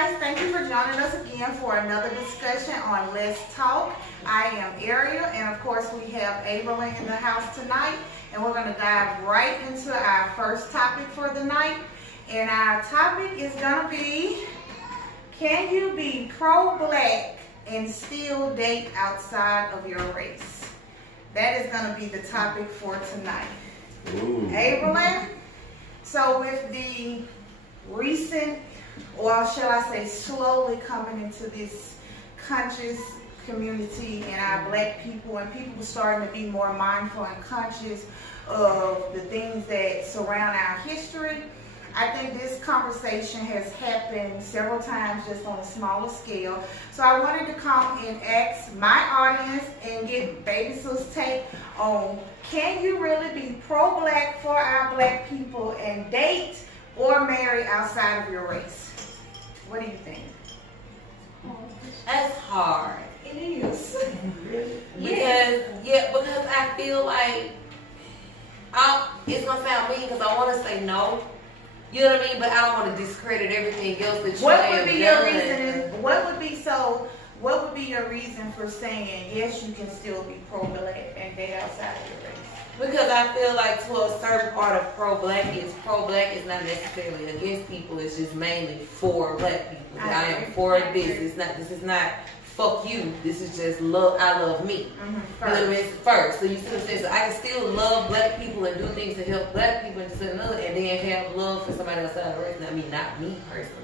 guys, thank you for joining us again for another discussion on Let's Talk. I am Ariel, and of course we have Abraham in the house tonight, and we're going to dive right into our first topic for the night. And our topic is going to be, can you be pro-black and still date outside of your race? That is going to be the topic for tonight. Abraham, so with the recent, or shall I say slowly coming into this conscious community and our black people, and people starting to be more mindful and conscious of the things that surround our history, I think this conversation has happened several times just on a smaller scale. So I wanted to come and ask my audience and get Baby Sis' take on, can you really be pro-black for our black people and date or marry outside of your race? What do you think? That's hard. It is. Because I feel like it's gonna sound mean because I want to say no. You know what I mean? But I don't want to discredit everything else that you What would be your done. reason? What would be your reason for saying yes, you can still be pro-black and date outside of your race? Because I feel like to a certain part of pro-black is not necessarily against people. It's just mainly for black people. I am for this. This is not fuck you. This is just love. I love me. Mm-hmm. You know what I mean? First. So you see what I'm saying? So I can still love black people and do things to help black people and another, and then have love for somebody outside the race. I mean, not me personally.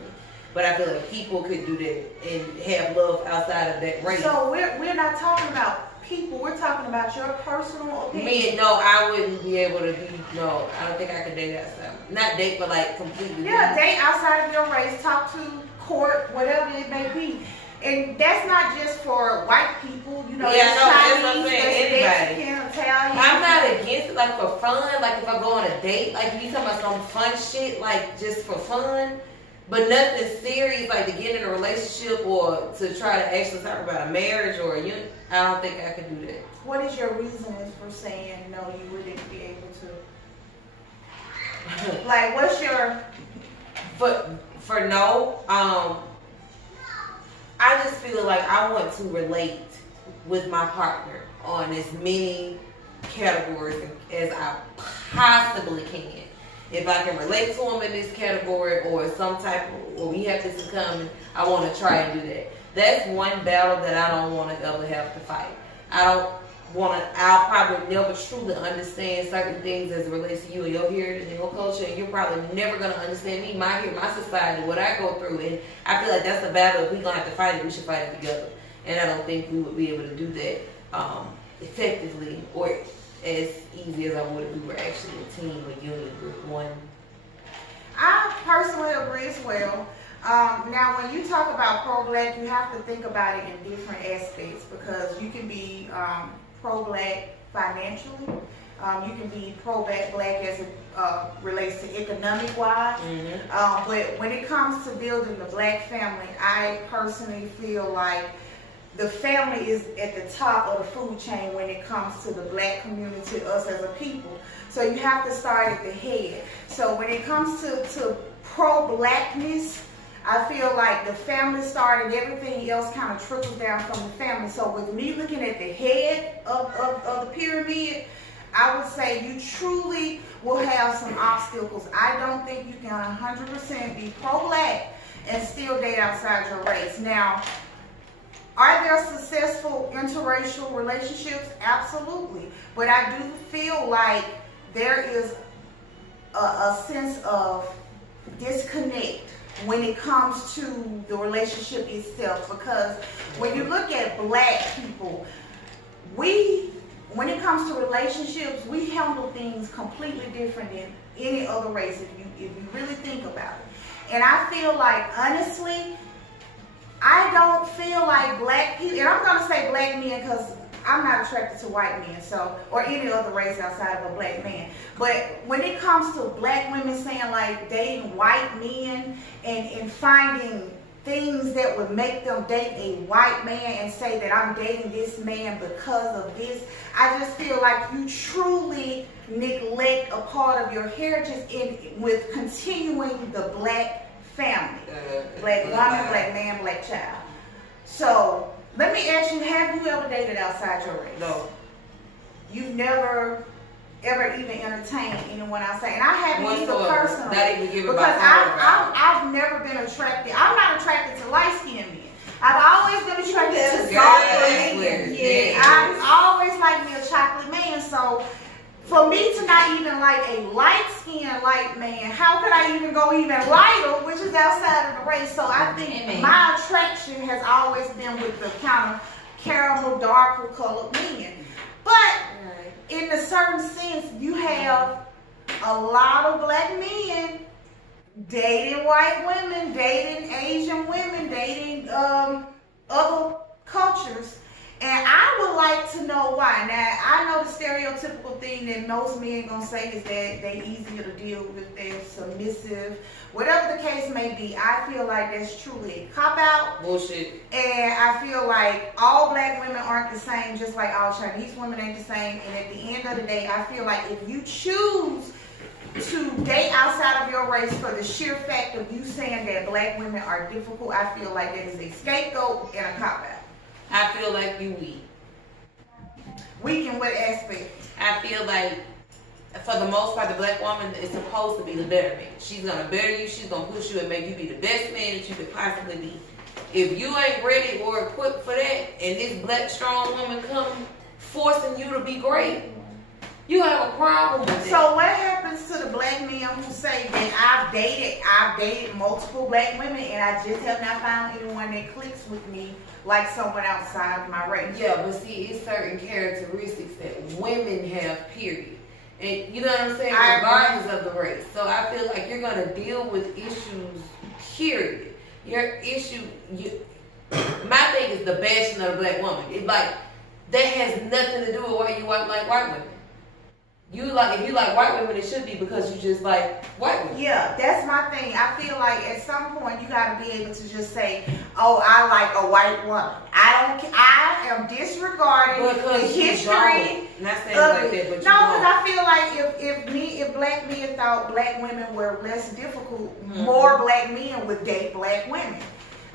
But I feel like people could do that and have love outside of that race. So we're not talking about people, we're talking about your personal opinion. No, I wouldn't be able to be, no, I don't think I could date outside. Not date, but like completely. Yeah, date outside of your race, talk to, court, whatever it may be. And that's not just for white people, you know, yeah, Chinese, that's what I'm saying, Mexican, Italian. I'm not against it, like for fun, like if I go on a date, like if you talking about some fun shit, like just for fun, but nothing serious, like to get in a relationship or to try to actually talk about a marriage or a union. I don't think I could do that. What is your reasoning for saying no, you wouldn't be able to? Like, what's your... For no, I just feel like I want to relate with my partner on as many categories as I possibly can. If I can relate to him in this category or some type of, or we have this in common, I want to try and do that. That's one battle that I don't want to ever have to fight. I'll probably never truly understand certain things as it relates to you and your heritage and your culture, and you're probably never going to understand me, my society, what I go through. And I feel like that's a battle. If we're going to have to fight it, we should fight it together. And I don't think we would be able to do that effectively or as easy as I would if we were actually a team, a union group, one. I personally agree as well. Now, when you talk about pro-black, you have to think about it in different aspects, because you can be pro-black financially. You can be pro-black as it relates to economic-wise. Mm-hmm. But when it comes to building the black family, I personally feel like the family is at the top of the food chain when it comes to the black community, us as a people. So you have to start at the head. So when it comes to pro-blackness, I feel like the family started, everything else kind of trickles down from the family. So with me looking at the head of the pyramid, I would say you truly will have some obstacles. I don't think you can 100% be pro-black and still date outside your race. Now, are there successful interracial relationships? Absolutely. But I do feel like there is a sense of disconnect when it comes to the relationship itself, because when you look at black people, when it comes to relationships, we handle things completely different than any other race if you really think about it. And I feel like, honestly, I don't feel like black people, and I'm going to say black men because I'm not attracted to white men, or any other race outside of a black man. But when it comes to black women saying like dating white men and finding things that would make them date a white man and say that I'm dating this man because of this, I just feel like you truly neglect a part of your heritage with continuing the black family. black woman, black man, black child. So let me ask you, have you ever dated outside your race? No. You've never ever even entertained anyone outside, and I haven't either personally. Not even give because I've never been attracted. I'm not attracted to light skinned men. I've always been attracted to dark men. Yeah, I've always liked me a chocolate man. So for me to not even like a light skinned light man, how could I even go even lighter, which is outside of the race? So I think my attraction has always been with the kind of caramel, darker colored men. But in a certain sense, you have a lot of black men dating white women, dating Asian women, dating other cultures. And I would like to know why. Now, I know the stereotypical thing that most men gonna say is that they easier to deal with, they're submissive. Whatever the case may be, I feel like that's truly a cop-out. Bullshit. And I feel like all black women aren't the same, just like all Chinese women ain't the same. And at the end of the day, I feel like if you choose to date outside of your race for the sheer fact of you saying that black women are difficult, I feel like that is a scapegoat and a cop-out. I feel like you weak. Weak in what aspect? I feel like, for the most part, the black woman is supposed to be the better man. She's going to better you. She's going to push you and make you be the best man that you could possibly be. If you ain't ready or equipped for that, and this black strong woman come forcing you to be great, you have a problem with it. So what happens to the black men who say that I've dated multiple black women and I just have not found anyone that clicks with me like someone outside my race? Yeah, but see, it's certain characteristics that women have, period. And you know what I'm saying? Regardless of the race. So I feel like you're going to deal with issues, period. Your issue, my thing is the bashing of the black woman. It's like, that has nothing to do with why you like white women. If you like white women, it should be because you just like white women. Yeah, that's my thing. I feel like at some point you got to be able to just say, "Oh, I like a white woman." I am disregarding the history. Not saying like that, but no, because I feel like if black men thought black women were less difficult, more black men would date black women.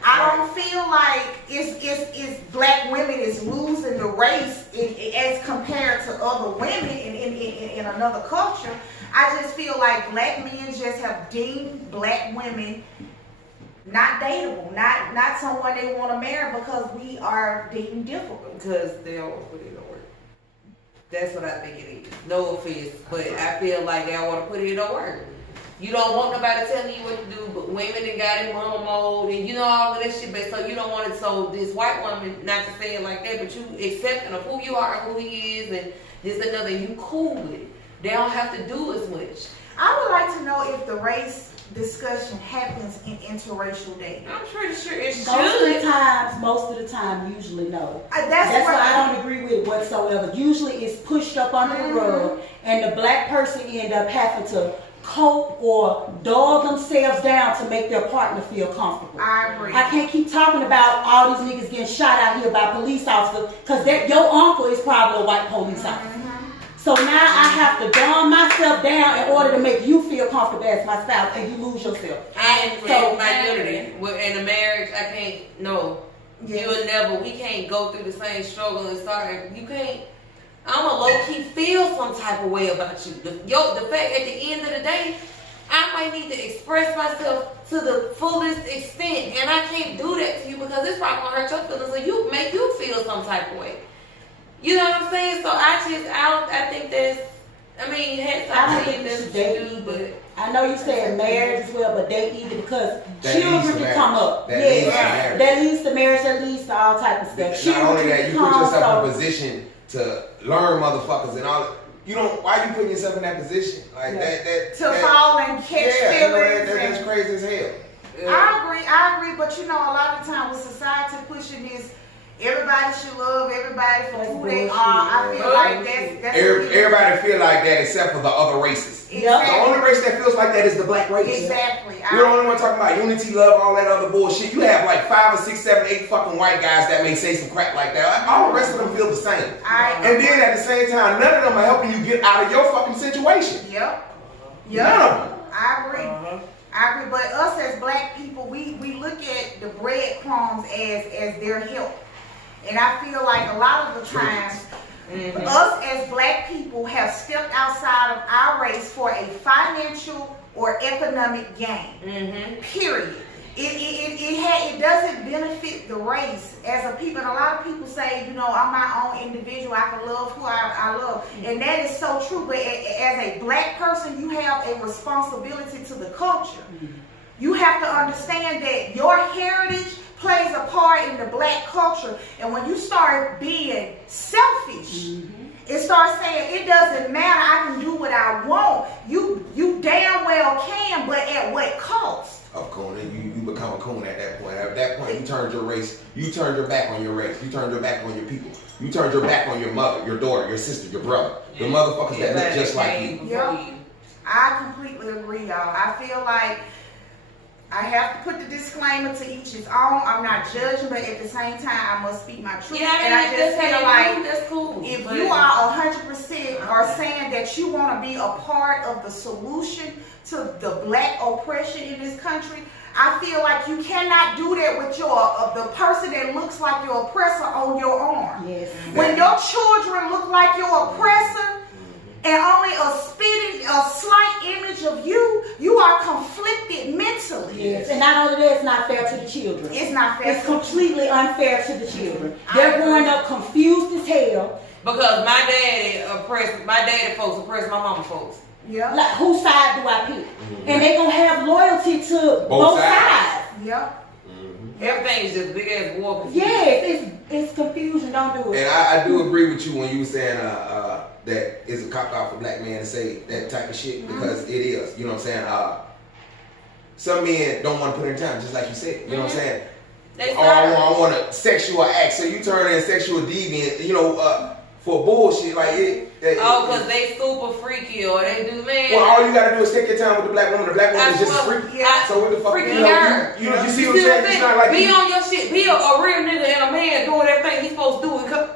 I don't feel like it's black women is losing the race as compared to other women in another culture. I just feel like black men just have deemed black women not dateable, not someone they want to marry because we are deemed difficult. Because they don't want to put it in work. That's what I think it is. No offense, but I feel like they don't want to put it in work. You don't want nobody telling you what to do, but women that got in mama mode and you know all of that shit, but so you don't want it. So this white woman, not to say it like that, but you accepting of who you are and who he is and this and another, you cool with it. They don't have to do as much. I would like to know if the race discussion happens in interracial dating. I'm pretty sure it should. Most of the time, usually no. That's what I don't agree with whatsoever. Usually it's pushed up under the rug and the black person end up having to cope or dull themselves down to make their partner feel comfortable. I agree. I can't keep talking about all these niggas getting shot out here by police officers because your uncle is probably a white police officer. So now I have to dumb myself down in order to make you feel comfortable as my spouse and you lose yourself. I ain't my unity. In a marriage, I can't, no. Yes. You will never, we can't go through the same struggle and start, you can't. I'm a low-key feel some type of way about you. The fact at the end of the day, I might need to express myself to the fullest extent, and I can't do that to you because it's probably gonna hurt your feelings, and you make you feel some type of way. You know what I'm saying? So I think that's. I mean, that's what you do, but I know you said marriage as well, but date either because that children can come up. That leads to marriage. That leads to all type of stuff. Not only that, you put yourself in a position to learn motherfuckers and all. You don't. Why you putting yourself in that position like that? Fall and catch feelings. That's crazy as hell. I agree, but you know, a lot of times with society pushing this, everybody should love everybody for who they are. I feel like that's everybody feel like that except for the other races. Exactly. The only race that feels like that is the black race. Exactly. You're the only one talking about unity, love, all that other bullshit. You have like 5 or 6, 7, 8 fucking white guys that may say some crap like that. All the rest of them feel the same. And then at the same time, none of them are helping you get out of your fucking situation. Yep. None of them. I agree. But us as black people, we look the breadcrumbs as their help. And I feel like a lot of the times, us as black people have stepped outside of our race for a financial or economic gain. Period. It doesn't benefit the race as a people. And a lot of people say, you know, I'm my own individual. I can love who I love. And that is so true. But as a black person, you have a responsibility to the culture. You have to understand that your heritage plays a part in the black culture. And when you start being selfish, it starts saying, it doesn't matter, I can do what I want. You damn well can, but at what cost? Of course, you become a coon at that point. At that point, you turned your race. You turned your back on your race. You turned your back on your people. You turned your back on your mother, your daughter, your sister, your brother. The motherfuckers that look just like you. Yep. I completely agree, y'all. I feel like I have to put the disclaimer to each his own. I'm not judging, but at the same time, I must speak my truth. Yeah, and I just feel like that's cool. If you are 100% are saying that you want to be a part of the solution to the black oppression in this country, I feel like you cannot do that with the person that looks like your oppressor on your arm. Yes. When your children look like your oppressor, and only a slight image of you, you are conflicted mentally. Yes, and not only that, it's not fair to the children. It's not fair. It's completely unfair to the children. They're growing up confused as hell. Because my daddy folks oppress my mama folks. Yeah. Like, whose side do I pick? And they gonna have loyalty to both sides. Yep. Everything is just big ass war. Yes, it's confusion. Don't do it. And I do agree with you when you were saying that it's a cop out for black men to say that type of shit, because it is. You know what I'm saying? Some men don't want to put in time, just like you said. You know what I'm saying? I want a sexual act, so you turn in sexual deviant. You know, for bullshit like it. Because they super freaky or they do, man. Well, all you gotta do is take your time with the black woman. The black woman is just a freak. So what the fuck? Freaky You see what I'm saying? It's not like be on your shit. Be a real nigga and a man doing everything he's supposed to do.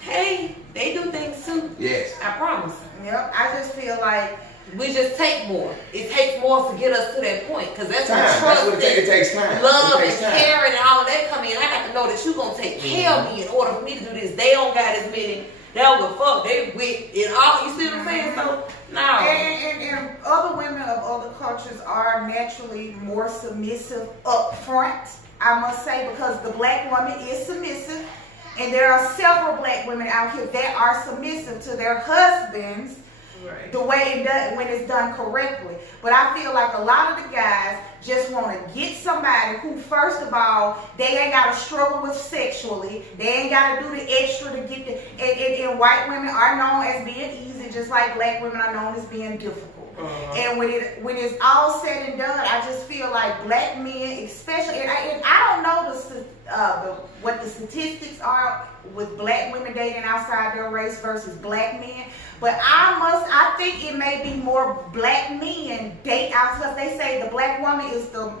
Hey, they do things too. Yes. I promise. Yep. I just feel like we just take more. It takes more to get us to that point, because that's time. when trust, what it takes time. love, and caring and all of that come in. I have to know that you're gonna take care of me in order for me to do this. They don't got as many. They don't give a fuck. They with it all. You see what I'm saying? So no. And other women of other cultures are naturally more submissive up front, I must say, because the black woman is submissive. And there are several black women out here that are submissive to their husbands, the way when it's done correctly. But I feel like a lot of the guys just want to get somebody who, first of all, they ain't got to struggle with sexually. They ain't got to do the extra to get the. And white women are known as being easy, just like black women are known as being difficult. And when it's all said and done, I just feel like black men, especially, and I don't know what the statistics are with black women dating outside their race versus black men, but I think it may be more black men date out, because they say the black woman is the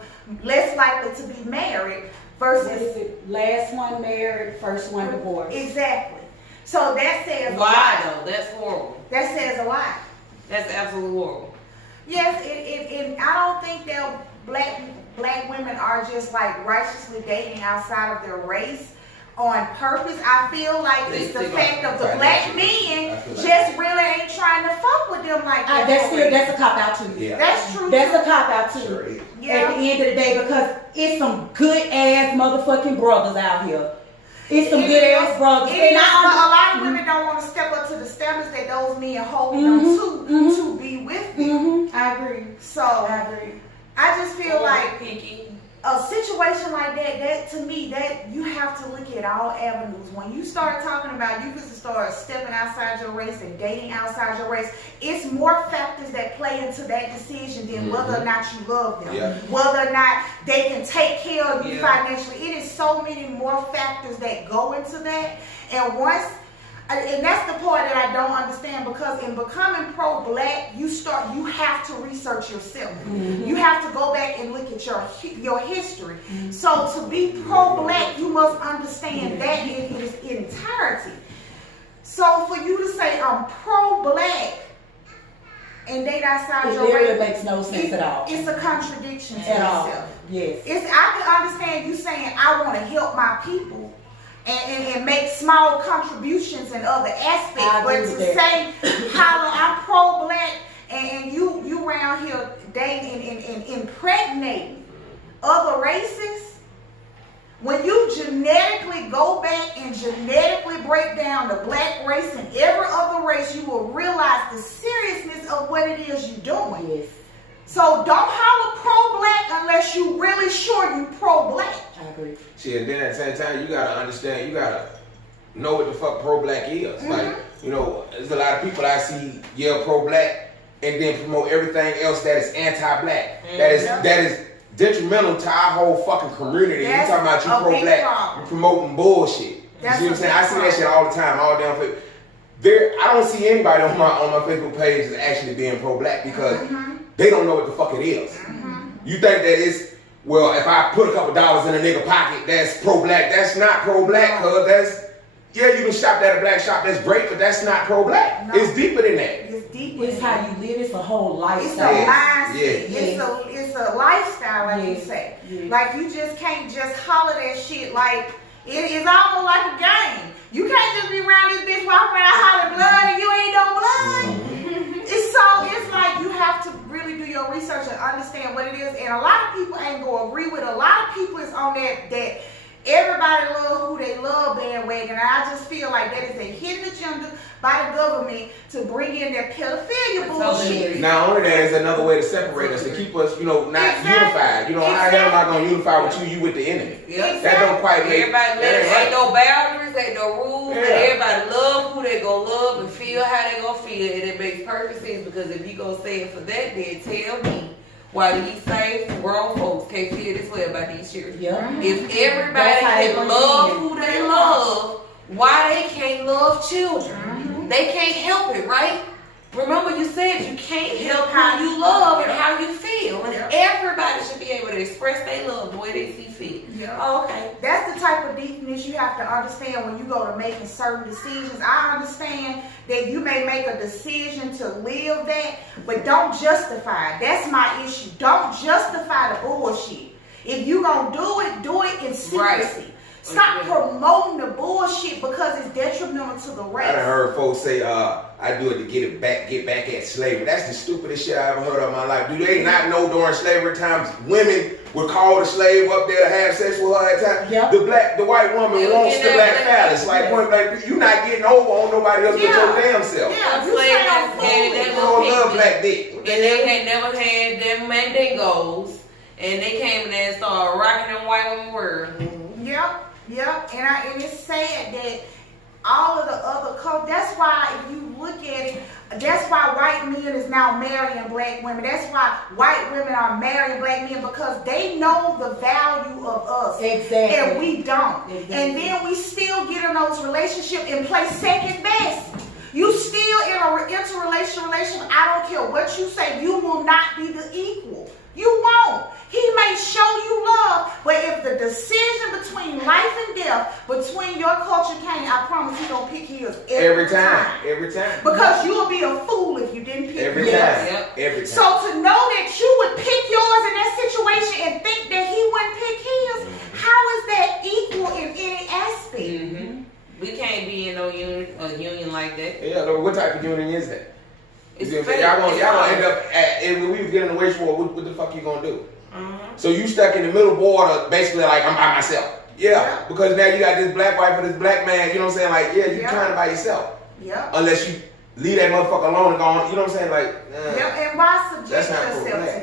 less likely to be married versus what is it? Last one married, first one divorced. Exactly. So that says a why lot. though? That's horrible. That says a lot. That's absolutely horrible. Yes, and I don't think that black women are just like righteously dating outside of their race on purpose. I feel like it's the fact of the black men just really ain't trying to fuck with them like that. That's a cop out too. Yeah. That's true. That's a cop out too. Sure is. Yeah. At the end of the day, because it's some good ass motherfucking brothers out here. It's some good ass brothers. But a lot of women don't want to step up to the standards that those men hold them to be with them. I agree. So I agree. I just feel like Pinky. a situation like that to me, that you have to look at all avenues. When you start talking about you can start stepping outside your race and dating outside your race, it's more factors that play into that decision than whether or not you love them, whether or not they can take care of you financially. It is so many more factors that go into that. And that's the part that I don't understand, because in becoming pro-black, you have to research yourself. You have to go back and look at your history. So to be pro-black, you must understand that in its entirety. So for you to say I'm pro-black, and date outside It your literally race, makes no sense at all. It's a contradiction to At all. yourself. Yes. I can understand you saying I want to help my people and make small contributions in other aspects, but to say how I'm pro-black and you around here dating and impregnating other races. When you genetically go back and genetically break down the black race and every other race, you will realize the seriousness of what it is you're doing. Yes. So don't holler pro-black unless you really sure you pro-black. I agree. See, and then at the same time, you gotta understand, you gotta know what the fuck pro-black is. Like, you know, there's a lot of people I see yell pro-black and then promote everything else that is anti-black. That is detrimental to our whole fucking community. You talking about you pro-black, you promoting bullshit. You see what I'm saying? I see that shit all the time, all damn Facebook. I don't see anybody on my Facebook page that's actually being pro-black because they don't know what the fuck it is. You think that it's, well, if I put a couple dollars in a nigga pocket, that's pro-black. That's not pro-black, cuz that's, yeah, you can shop at a black shop, that's great, but that's not pro-black. No. It's deeper than that. It's deeper. It's how you live. It's a whole lifestyle. It's a mindset. Yes. It's a lifestyle, like you say. Yes. Like you just can't just holler that shit like it is almost like a game. You can't just be around this bitch walking around hollering blood and you ain't no blood. It's like you have to really do your research and understand what it is. And a lot of people ain't gonna agree with it. A lot of people is on that everybody love who they love bandwagon. And I just feel like that is a hidden agenda by the government to bring in their pedophilia bullshit. Not only that, it's another way to separate us, to keep us, not unified. How the hell am I going to unify with you? You with the enemy. Yep. That don't quite make everybody. Ain't no boundaries, ain't no rules. Yeah. But everybody love who they gonna love and feel how they gonna feel, and it makes perfect sense because if you gonna say it for that, then tell me why these same grown folks can't feel this way about these children. Yeah. If everybody can love who they love, why they can't love children? They can't help it, right? Remember you said you can't help how you love and how you feel. And everybody should be able to express their love the way they see fit. Oh, okay. That's the type of deepness you have to understand when you go to making certain decisions. I understand that you may make a decision to live that, but don't justify it. That's my issue. Don't justify the bullshit. If you gonna do it in secrecy. Right. Stop promoting the bullshit because it's detrimental to the race. I done heard folks say, I do it to get back at slavery. That's the stupidest shit I ever heard of in my life. Do they not know during slavery times women would call the slave up there to have sex with her at times? Yep. The white woman wants the black phallus. Like, you're not getting over on nobody else but your damn self. Yeah, you don't love black dick. And they had never had them mandingos, and they came in there and started rocking them white women world. Yep, and it's sad that all of the other cultures, that's why if you look at it, that's why white men is now marrying black women. That's why white women are marrying black men because they know the value of us. Exactly. And we don't. Exactly. And then we still get in those relationships and play second best. You still in an interracial relationship, I don't care what you say, you will not be the equal. You won't. He may show you love, but if the decision between life and death, between your culture came, I promise he gonna pick his every time. Every time. Because you would be a fool if you didn't pick every yours. time. Yep. Every time. So to know that you would pick yours in that situation and think that he wouldn't pick his, how is that equal in any aspect? We can't be in no union like that. Yeah, what type of union is that? It's y'all gonna end up when we get in the wage war, what the fuck you gonna do? So you stuck in the middle border, basically like I'm by myself. Yeah, because now you got this black wife and this black man, you know what I'm saying? Like, you kind of by yourself. Yeah. Unless you leave that motherfucker alone and go on, you know what I'm saying? Like, and why subject yourself to that?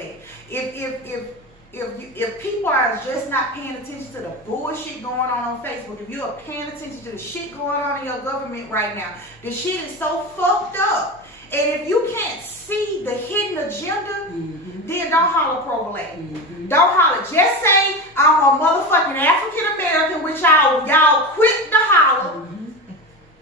If people are just not paying attention to the bullshit going on Facebook, if you are paying attention to the shit going on in your government right now, the shit is so fucked up. And if you can't see the hidden agenda, then don't holler pro-black. Don't holler. Just say, I'm a motherfucking African American, which y'all quick to holler.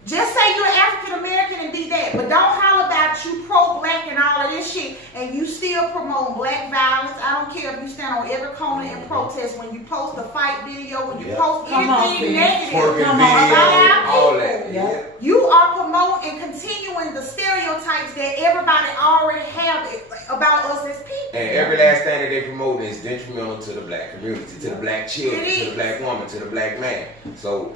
Just say you're African American and be that, but don't holler about you pro-black and all of this shit, and you still promote black violence. I don't care if you stand on every corner and protest. When you post a fight video, when you post anything negative about all our that. people, Yeah. you are promoting and continuing the stereotypes that everybody already have about us as people. And every last thing that they promote is detrimental to the black community, to the black children, to the black woman, to the black man. So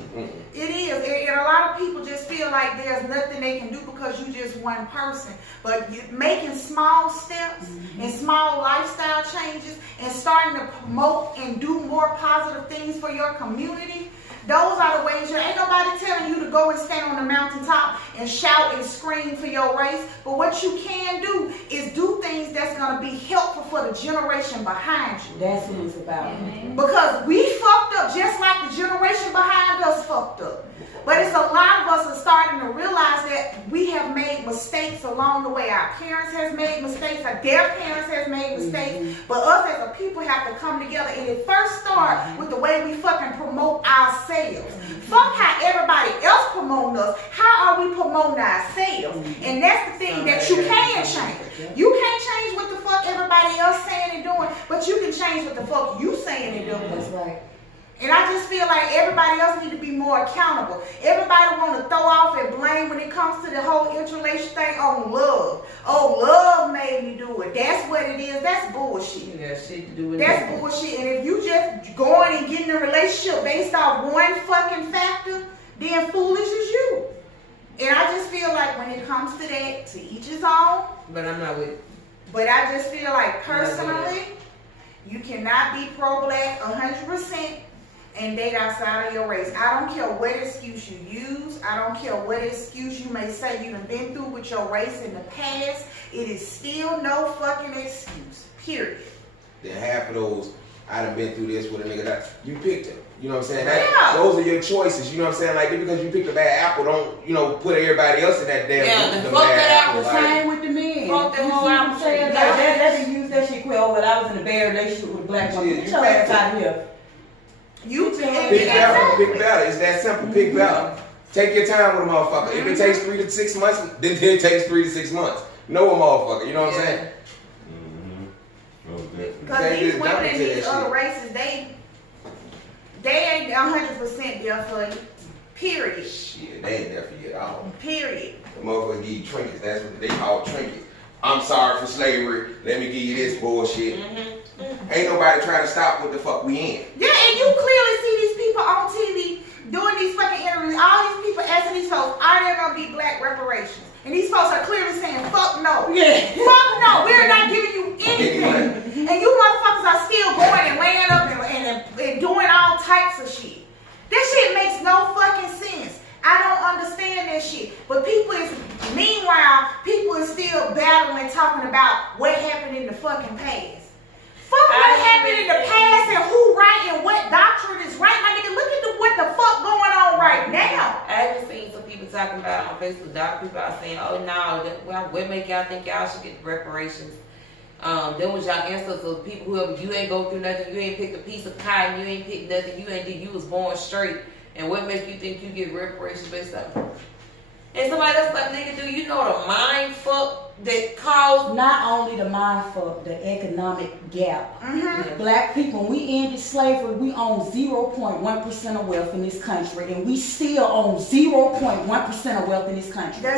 it is, and a lot of people just feel like there's nothing they can do because you just one person. But you making small steps and small lifestyle changes and starting to promote and do more positive things for your community, those are the ways. Ain't nobody telling you to go and stand on the mountaintop and shout and scream for your race. But what you can do is do things that's going to be helpful for the generation behind you. That's what it's about. Because we fucked up just like the generation behind us fucked up. But it's a lot of us are starting to realize that we have made mistakes along the way. Our parents has made mistakes, their parents has made mistakes, but us as a people have to come together. And it first starts with the way we fucking promote ourselves. Fuck how everybody else promoting us. How are we promoting ourselves? And that's the thing that you can change. You can't change what the fuck everybody else saying and doing, but you can change what the fuck you saying and doing. That's right. And I just feel like everybody else need to be more accountable. Everybody want to throw off and blame when it comes to the whole interrelationship thing on love. Oh, love made me do it. That's what it is. That's bullshit. You got shit to do with That's that. bullshit. And if you just going and getting a relationship based off one fucking factor, then foolish is you. And I just feel like when it comes to that, to each his own. But I'm not with. But I just feel like personally, you cannot be pro-black 100%. And date outside of your race. I don't care what excuse you use. I don't care what excuse you may say you done been through with your race in the past. It is still no fucking excuse. Period. then half of those, I done been through this with a nigga that you picked him. You know what I'm saying? Yeah. Those are your choices. You know what I'm saying? Like, just because you picked a bad apple, don't, you know, put everybody else in that damn the group, fuck bad that apple. The apple. same with the men. Fuck them You whole see what I'm apple saying? tree. Like, they didn't use that shit quick. Oh, but I was in a bad relationship with black women. Shit, Get you your ass picked out of here. You Pick better, pick better. It's that simple. Pick better. Take your time with a motherfucker. If it takes 3 to 6 months, then it takes 3 to 6 months. Know a motherfucker. You know what I'm saying? Because these women in these other races, they ain't 100% there for you. Period. Shit, they ain't there for you at all. Period. The motherfuckers give you trinkets. That's what they call trinkets. I'm sorry for slavery. Let me give you this bullshit. Ain't nobody trying to stop what the fuck we in. Yeah, and you clearly see these people on TV doing these fucking interviews. All these people asking these folks, are there gonna be black reparations? And these folks are clearly saying, fuck no. Yeah. Fuck no. We're not giving you anything. And you motherfuckers are still going and laying up and doing all types of shit. That shit makes no fucking sense. I don't understand that shit. But meanwhile, people is still battling, talking about what happened in the fucking past. Fuck what happened in the past and who right and what doctrine is right. My nigga, look at what the fuck going on right now. I haven't seen some people talking about on Facebook. Dark people are saying, "Oh no, what make y'all think y'all should get reparations?" Then was y'all answer to people whoever you ain't go through nothing, you ain't picked a piece of pie, you ain't picked nothing, you was born straight, and what makes you think you get reparations based on? And somebody else like, nigga, do you know the mind fuck that caused? Not only the mind fuck, the economic gap. Mm-hmm. Black people, when we ended slavery, we own 0.1% of wealth in this country, and we still own 0.1% of wealth in this country.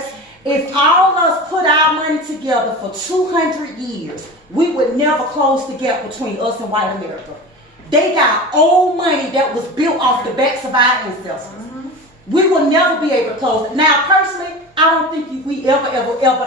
If all of us put our money together for 200 years, we would never close the gap between us and white America. They got old money that was built off the backs of our ancestors. Mm-hmm. We will never be able to close it. Now, personally, I don't think we ever will get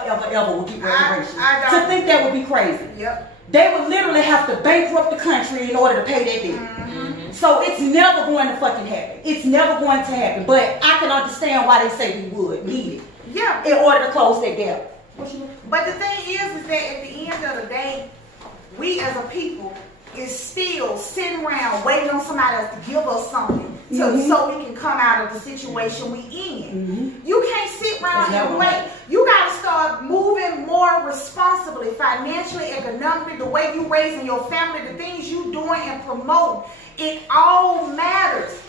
reparations. To think that would be crazy. Yep. They would literally have to bankrupt the country in order to pay that debt. Mm-hmm. So it's never going to fucking happen. It's never going to happen. But I can understand why they say we would need it. Yeah. In order to close that gap. But the thing is that at the end of the day, we as a people is still sitting around waiting on somebody else to give us something so we can come out of the situation we in. Mm-hmm. You can't sit around and wait. You got to start moving more responsibly, financially, economically, the way you raising your family, the things you doing and promoting. It all matters.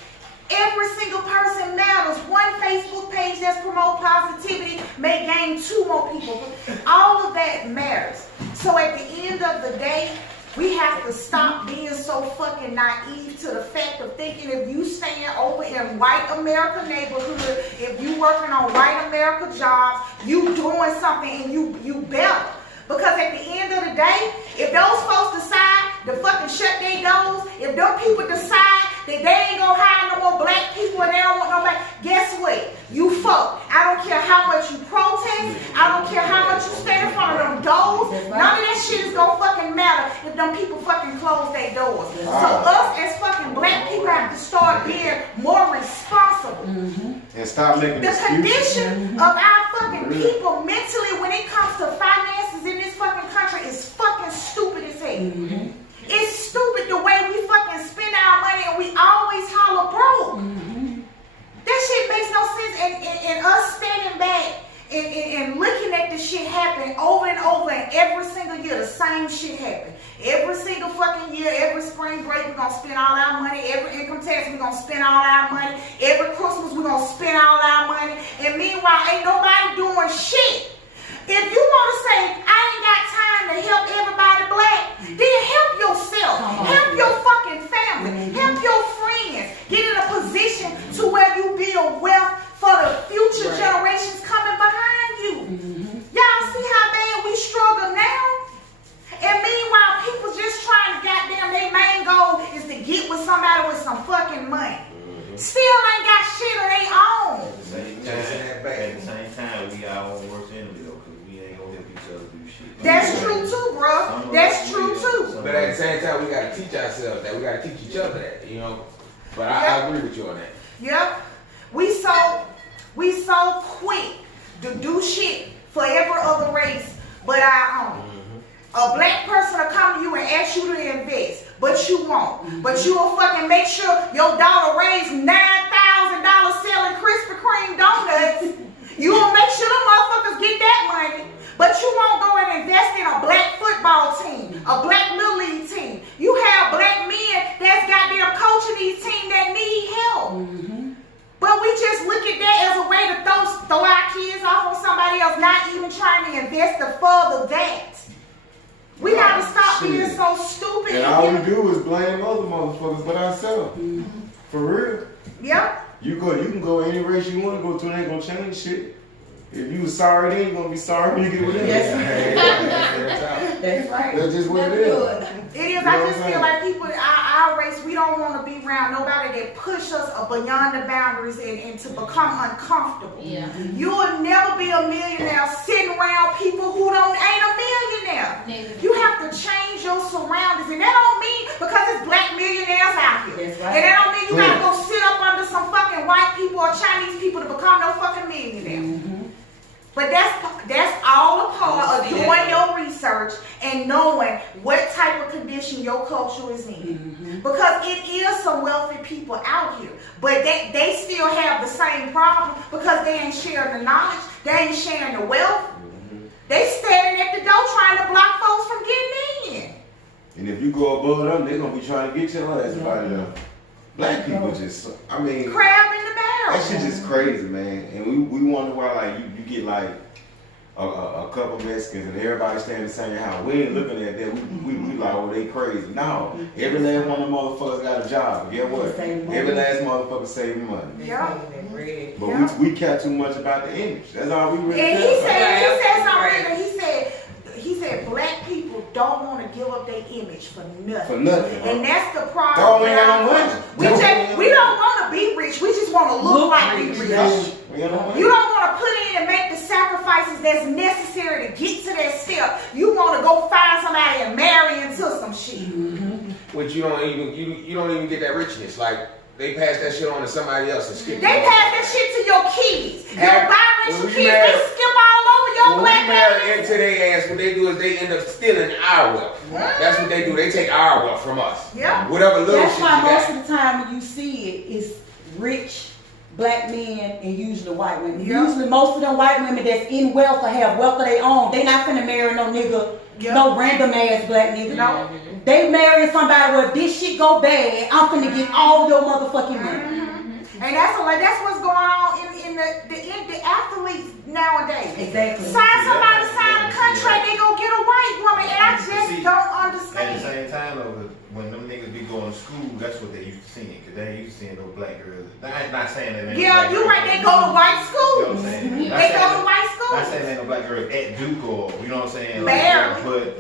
Every single person matters. One Facebook page that's promote positivity may gain 2 more people. All of that matters. So at the end of the day, we have to stop being so fucking naive to the fact of thinking if you stand over in white America neighborhood, if you working on white America jobs, you doing something and you better. Because at the end of the day, if those folks decide to fucking shut their doors, if them people decide that they ain't gonna hire no more black people and they don't want nobody, guess what? You fuck. I don't care how much you protest. I don't care how much you stand in front of them doors. None of that shit is gonna fucking matter if them people fucking close their doors. So us as fucking black people have to start being more responsible. And stop making the condition of our fucking people mentally when it comes to finances in this fucking country is fucking stupid as hell. It's stupid the way we fucking spend our money and we always holler broke. That shit makes no sense. And us standing back and looking at this shit happen over and over, and every single year the same shit happen. Every single fucking year, every spring break we're gonna spend all our money. Every income tax we're gonna spend all our money. Every Christmas we're gonna spend all our money. And meanwhile, ain't nobody doing shit. If you want to say, I ain't got time to help everybody black, then help yourself. Help your fucking family. Help your friends. Get in a position to where you build wealth for the future generations coming behind you. Y'all see how bad we struggle now? And meanwhile, people just trying to goddamn, their main goal is to get with somebody with some fucking money. Still ain't got shit of their own. At the same time, we all worse enemy though, because we ain't gonna help each other do shit. That's true too, bro. That's true too. But at the same time, we gotta teach ourselves that. We gotta teach each other that, you know. But I agree with you on that. Yep. We so quick to do shit for every other race but our own. A black person will come to you and ask you to invest, but you won't. But you will fucking make sure your dollar raised $9,000 selling Krispy Kreme donuts. You will make sure them motherfuckers get that money, but you won't go and invest in a black football team, a black little league team. You have black men that's goddamn coaching these teams that need help. But we just look at that as a way to throw our kids off on somebody else, not even trying to invest to further that. We gotta stop being so stupid. And all we do is blame other motherfuckers but ourselves. For real. Yep. You can go any race you want to go to, and ain't gonna change shit. If you was sorry then, you're gonna be sorry when you get with them. That's right. That's just what it is. It is. I just feel like people in our race, we don't want to be around nobody that push us beyond the boundaries and to become uncomfortable. Yeah. You will never be a millionaire sitting around people who ain't a millionaire. You have to change your surroundings, and that don't mean because it's black millionaires out here. That's right. And that don't mean you gotta go sit up under some fucking white people or Chinese people to become no fucking millionaire. But that's all a part of doing your research and knowing what type of condition your culture is in. Because it is some wealthy people out here, but they still have the same problem because they ain't sharing the knowledge, they ain't sharing the wealth. They standing at the door trying to block folks from getting in. And if you go above them, they're gonna be trying to get your ass out of them. Black people just, I mean, crab in the barrel. that shit just crazy, man. And we wonder why, like, you get like a couple Mexicans and everybody staying in the same house. We ain't looking at that. We like, oh, they crazy. No, every last one of them motherfuckers got a job. Get what? Every last motherfucker saving money. Yeah. But we care too much about the image. That's all we really And care he about. said something. He said black people don't want to give up their image for nothing. For nothing. And that's the problem. Dog, we ain't got no money. We don't want to be rich. We just want to look like we rich. You don't want to put in and make the sacrifices that's necessary to get to that step. You want to go find somebody and marry into some shit. Which you don't even get that richness. Like they pass that shit on to somebody else and skip. They pass that shit to your kids. Your biracial kids, they skip all over your black marry into their ass, what they do is they end up stealing our wealth. That's what they do. They take our wealth from us. Yeah. Whatever little That's shit why you most got. of the time when you see it, it's rich black men and usually white women. Yeah. Usually most of them white women that's in wealth or have wealth of their own, they not finna marry no nigga, no random ass black nigga. No. They marrying somebody where if this shit go bad, I'm finna get all your motherfucking money. And that's what's going on in the athletes nowadays. Exactly. Somebody sign a contract, they go get a white woman, and I just don't understand. At the same time, though, when them niggas be going to school, that's what they used to seeing. Cause they ain't used to seeing no black girls. I'm not saying that. Yeah, you right. They go to white school. You know what I'm saying? They go to white school. Not saying ain't no black girls at Duke or you know what I'm saying. Barely. But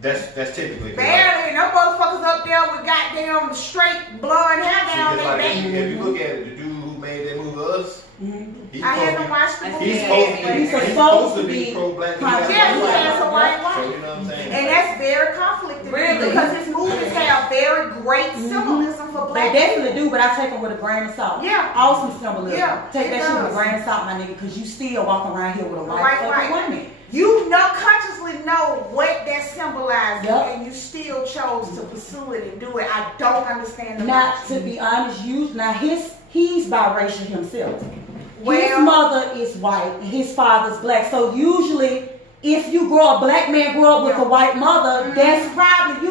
that's typically. Barely. And them motherfuckers up there with goddamn straight blonde hair down their back. If you look at it, the dude who made that movie Us. I haven't watched the movie. He's supposed to be pro-black. Yeah, he has a white wife. So you know what I'm saying? And that's very conflicting. Really? Because his movies have very great symbolism for They black definitely do, but I take them with a grain of salt. Yeah. Awesome symbolism. Yeah, Take it that shit with a does. grain of salt, my nigga, because you still walking around here with a white fucking woman. You consciously know what that symbolizes, Yep. and you still chose to pursue it and do it. I don't understand the Not logic. to be honest, he's biracial himself. His Well- mother is white and his father's black. So usually, if a black man grow up with a white mother, that's probably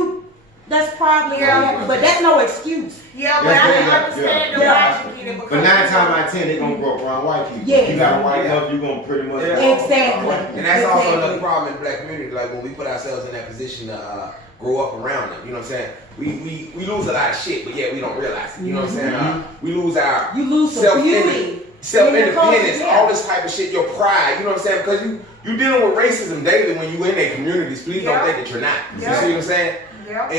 what happened. But that's no excuse. Yeah, but I can understand the Yeah. logic in it because But 9 times out of 10, they're gonna grow up around white people. Yeah. You got a white mother, you're gonna pretty much. Exactly. And that's also another problem in the black community. Like when we put ourselves in that position to grow up around them, you know what I'm saying? We lose a lot of shit, but yet we don't realize it. You know what I'm saying? We lose our You lose the beauty. self-independence, Yeah. all this type of shit, your pride. You know what I'm saying? Because you dealing with racism daily when you in their communities. Please don't think that you're not. You see what I'm saying? Yeah.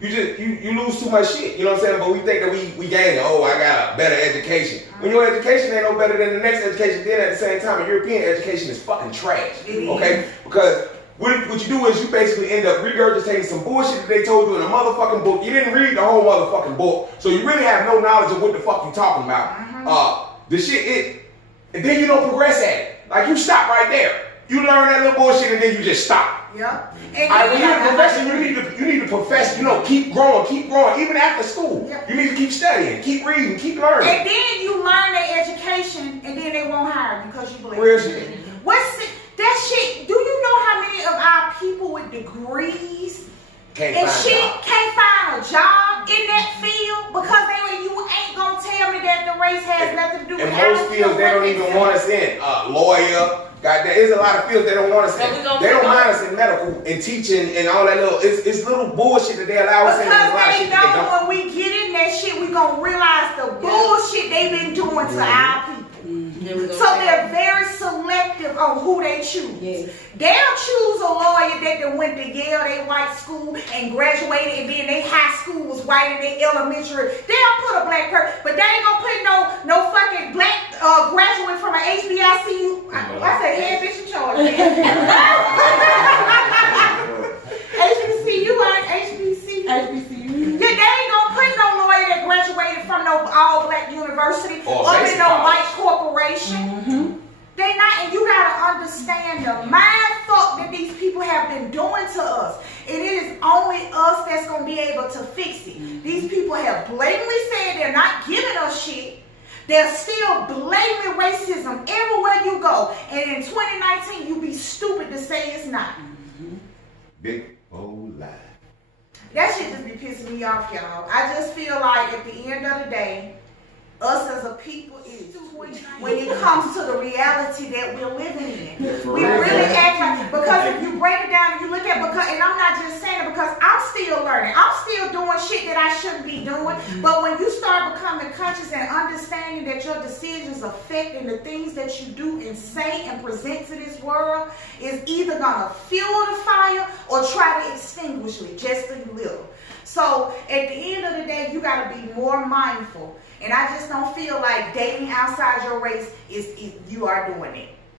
You lose too much shit, you know what I'm saying? But we think that we gain, I got a better education. When your education ain't no better than the next education, then at the same time, European education is fucking trash, okay? Because what you do is you basically end up regurgitating some bullshit that they told you in a motherfucking book. You didn't read the whole motherfucking book, so you really have no knowledge of what the fuck you talking about. The shit, and then you don't progress at it. Like you stop right there. You learn that little bullshit and then you just stop. Yep. When you're a professional, you need to profess, keep growing, even after school. Yep. You need to keep studying, keep reading, keep learning. And then you learn their education, and then they won't hire you because you believe. Real shit. That shit? Do you know how many of our people with degrees Can't find a job in that field because you ain't gonna tell me that the race has nothing to do with it. And most fields they don't even want us in. Lawyer. There's a lot of fields they don't want us in. They don't mind us in medical and teaching and all that it's little bullshit that they allow us in. Because they know when we get in that shit, we gonna realize the bullshit they've been doing to our people. So they're very selective on who they choose. Yes. They'll choose a lawyer that went to Yale, they white school, and graduated, and then they high school was white and they elementary. They'll put a black person, but they ain't gonna put no fucking black graduate from an HBICU. I said, yeah, bitch, you charge. HBCU ain't HBCU. HBCU. Yeah, they ain't gonna put no lawyer that graduated from no all-black university or in no white corporation. They not, and you gotta understand the mind fuck that these people have been doing to us. And it is only us that's gonna be able to fix it. These people have blatantly said they're not giving us shit. There's still blatant racism everywhere you go. And in 2019, you be stupid to say it's not. Big old lie. That shit just be pissing me off, y'all. I just feel like at the end of the day, us as a people is when it comes to the reality that we're living in. We really act like, because if you break it down and you look at, and I'm not just saying it because I'm still learning. I'm still doing shit that I shouldn't be doing. But when you start becoming conscious and understanding that your decisions affect and the things that you do and say and present to this world is either gonna fuel the fire or try to extinguish it just a little. So at the end of the day, you gotta be more mindful. And I just don't feel like dating outside your race is you are doing it.